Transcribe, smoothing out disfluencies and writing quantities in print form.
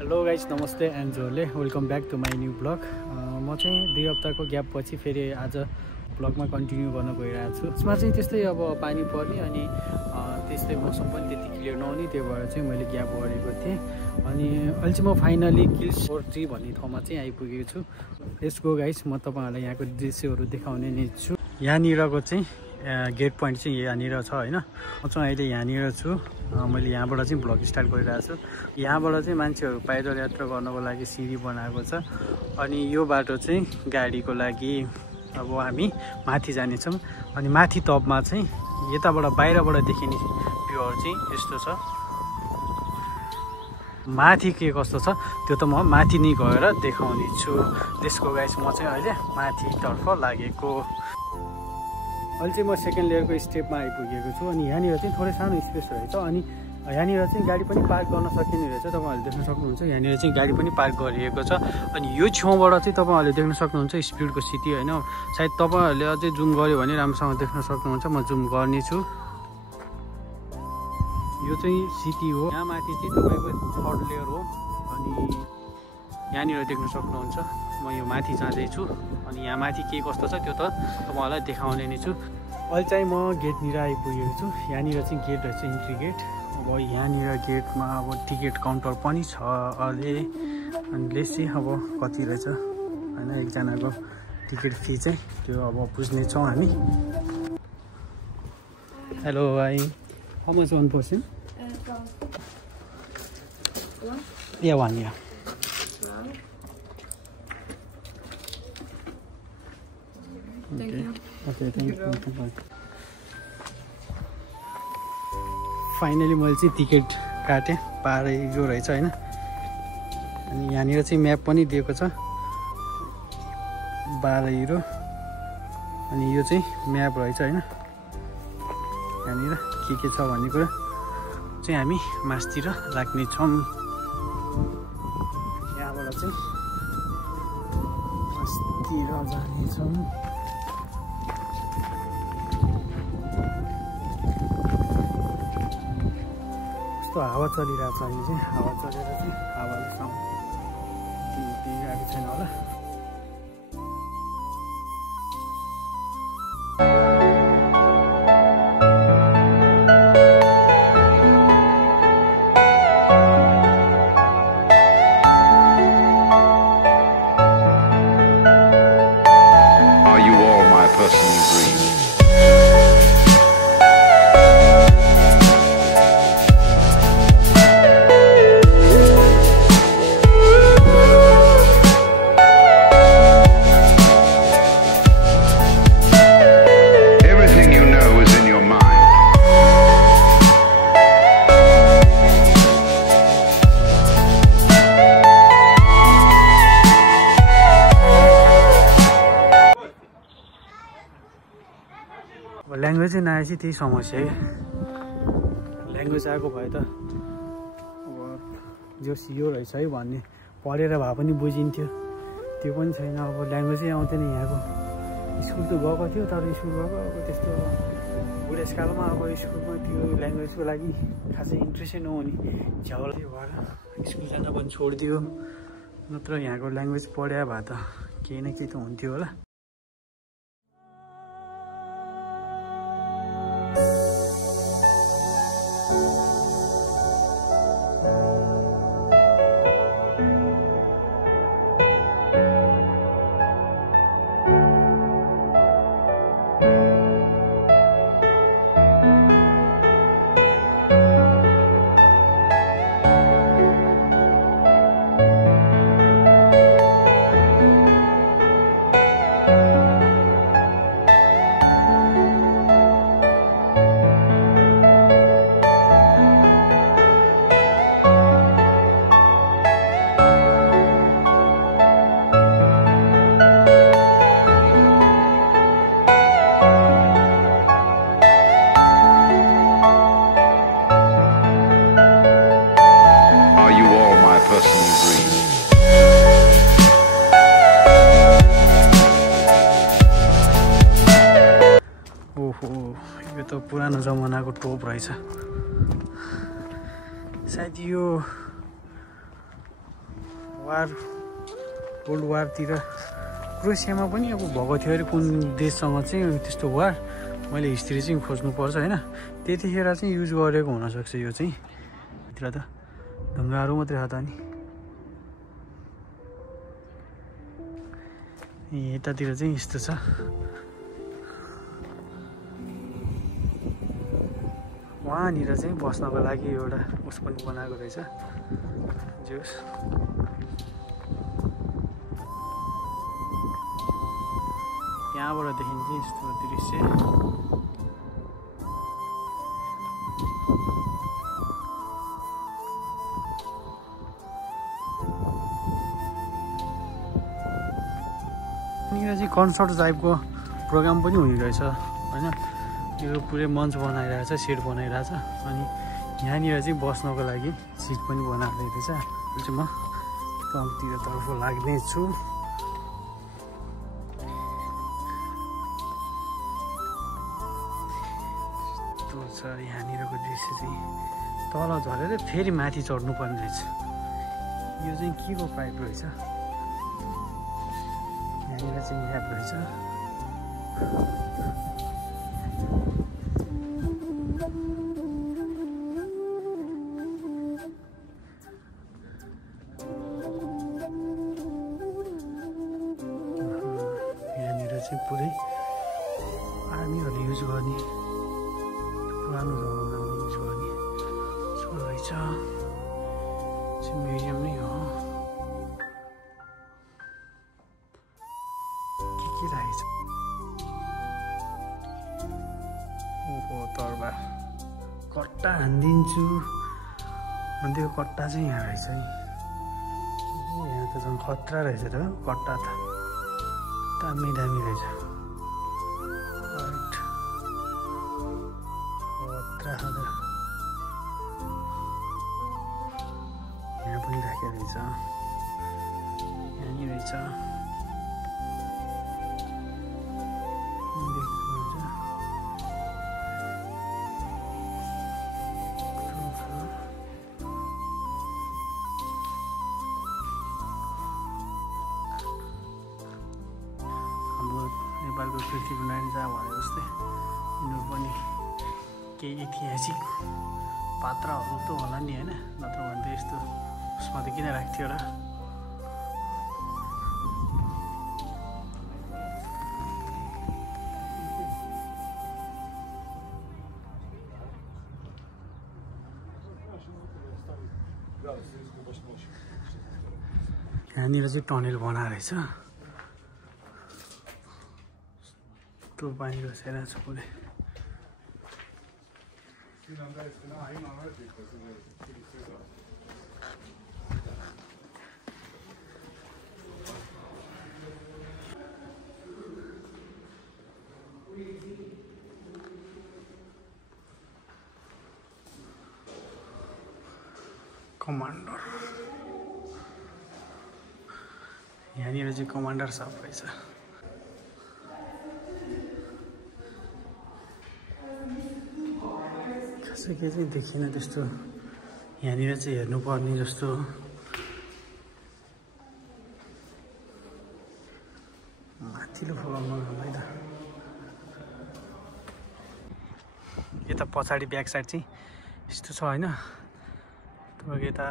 Hello guys, नमस्ते and जोले welcome back to my new blog. म चाहिँ 2 हप्ताको ग्याप पछि फेरि आज ब्लगमा कन्टिन्यू गर्न गइरहेको छु। यसमा चाहिँ त्यस्तै अब पानी पर्ने अनि त्यस्तै मौसम पनि त्यति क्लियर नहुने, त्यो भएर चाहिँ मैले ग्याप गरेको थिएँ। अनि अहिले चाहिँ म फाइनली किल्स 43 भन्ने ठाउँमा चाहिँ आइपुगेको छु। यसको गाइस म तपाईँहरूलाई यहाँको दृश्यहरू देखाउने नै छु। यहाँनिरको चाहिँ गेट पोइन्ट चाहिँ यहाँनिर छ होइन। म चाहिँ अहिले यहाँनिर छु। मैले यहाँबाट चाहिँ भ्लग स्टार्ट गरिरहेको छु। यहाँबाट चाहिँ मान्छेहरू पैदल यात्रा गर्नको लागि सिडी बनाएको छ। अनि यो बाटो चाहिँ गाडीको लागि अब हामी माथि जानेछौँ। अनि माथि टपमा चाहिँ यताबाट बाहिरबाट देखिने भ्यूहरू चाहिँ यस्तो छ। माथि के कस्तो छ त्यो त म माथि नै गएर देखाउने छु। त्यसको गाइस म चाहिँ अहिले माथितर्फ लागेको। अहिले चाहिँ म सेकेन्ड लेयरको स्टेपमा आइपुगेको छु। अनि यहाँनिर चाहिँ थोरै सानो स्पेस रहेछ। अनि यहाँनिर चाहिँ गाडी पनि पार्क गर्न सकिने रहेछ। तपाईँहरूले देख्न सक्नुहुन्छ यहाँनिर चाहिँ गाडी पनि पार्क गरिएको छ। अनि यो छेउबाट चाहिँ तपाईँहरूले देख्न सक्नुहुन्छ स्पिडको सिटी होइन। सायद तपाईँहरूले अझै जुम गऱ्यो भने राम्रोसँग देख्न सक्नुहुन्छ। म जुम गर्नेछु। यो चाहिँ सिटी हो। यहाँ माथि चाहिँ तपाईँको 3rd लेयर हो। अनि यहाँनिर देख्न सक्नुहुन्छ म यो माथि जाँदैछु। अनि यहाँ माथि के कस्तो छ त्यो त तपाईँहरूलाई देखाउने नै छु। अहिले चाहिँ म गेटनिर आइपुगेको छु। यहाँनिर चाहिँ गेट रहेछ, इन्ट्री गेट। अब यहाँनिर गेटमा अब टिकट काउन्टर पनि छ अहिले। अनि लेस चाहिँ अब कति रहेछ होइन, एकजनाको टिकट फी चाहिँ त्यो अब बुझ्नेछौँ हामी। हेलो भाइ, how much 1 person? Yeah, 1 year. Thank you. Okay, thank you. Finally मैले चाहिँ टिकट काटेँ। पारै यो रहेछ होइन। अनि यहाँनिर चाहिँ म्याप पनि दिएको छ 12 युरो। अनि यो चाहिँ म्याप रहेछ होइन। यहाँनिर के छ भन्ने कुरा चाहिँ हामी मासतिर राख्नेछौँ। यहाँबाट चाहिँ मासतिर जानेछौँ। कस्तो हावा चलिरहेको छ अहिले चाहिँ। हावा चलेर चाहिँ हावाले साउन्ड दिइरहेको छैन होला। Are you all my personal dreams? Language चाहिँ नआएपछि त्यही समस्या है। ल्याङ्ग्वेज आएको भए त अब जोस् यो रहेछ है भन्ने पढेर भए पनि बुझिन्थ्यो। त्यो पनि छैन। अब ल्याङ्ग्वेजै आउँदैन यहाँको। स्कुल त गएको थियो, तर स्कुल गएको अब त्यस्तो बुढेसकालमा अब स्कुलमा त्यो ल्याङ्ग्वेजको लागि खासै इन्ट्रेस्टै नहुने झ्याउला। त्यो भएर स्कुल जान पनि छोडिदियो। नत्र यहाँको ल्याङ्ग्वेज पढ्या भए त केही न केही त हुन्थ्यो होला। Personal dreams. ओहो, यो त पुरानो जमानाको टोप रहेछ। सायद यो वर्ल्ड वारतिर क्रोएसियामा पनि अब भएको थियो अरे कुन देशसँग चाहिँ त्यस्तो वार। मैले हिस्ट्री चाहिँ खोज्नुपर्छ होइन, त्यतिखेर चाहिँ युज गरेको हुनसक्छ यो चाहिँ। तिर त ढुङ्गाहरू मात्रै छ त नि। यतातिर चाहिँ यस्तो छ। वहाँनिर चाहिँ बस्नको लागि एउटा उस पनि बनाएको रहेछ जोस्। यहाँबाट देखिन्छ यस्तो दृश्य। यहाँनिर चाहिँ कन्सर्ट टाइपको प्रोग्राम पनि हुने रहेछ होइन। यो पुरै मञ्च बनाइरहेछ, सेट बनाइरहेछ। अनि यहाँनिर चाहिँ बस्नको लागि सिट पनि बनाएको रहेछ। यो चाहिँ म तलतिरतर्फ लाग्नेछु। यहाँनिरको दृश्य चाहिँ तल झरेर फेरि माथि चढ्नु पर्ने रहेछ। यो चाहिँ के को पाइप रहेछ? यहाँनिर चाहिँ म्याप रहेछ। यहाँनिर चाहिँ पुरै आर्मीहरूले युज गर्ने पुरानो जमानामा युज गर्ने सो रहेछ। म्युजियम नै हो। के राखेछ? ओहो तरबार। कट्टा हानिदिन्छु। अनि त्यो कट्टा चाहिँ यहाँ रहेछ नि। यहाँ त झन् खतरा रहेछ त कट्टा त। दामी दामी रहेछ। यहाँ पनि राखेको रहेछ। यहाँनिर रहेछ। हाम्रो नेपालको पृथ्वीनारायण झा भने जस्तै यिनीहरू पनि केही ऐतिहासिक पात्रहरू त होला नि होइन, नत्र भने त यस्तो उसमा त किन राख्थ्यो र। यहाँनिर चाहिँ टनेल बनाएर रहेछ। त्यो पानी बसेर छ पुरै। कमान्डर यहाँनिर चाहिँ कमान्डर सब रहेछ। खासै केही चाहिँ देखिन त्यस्तो। यहाँनिर चाहिँ हेर्नुपर्ने जस्तो माथिल्लो फ्लोरमा है त। यता पछाडि ब्याक साइड चाहिँ यस्तो छ होइन। तपाईँको यता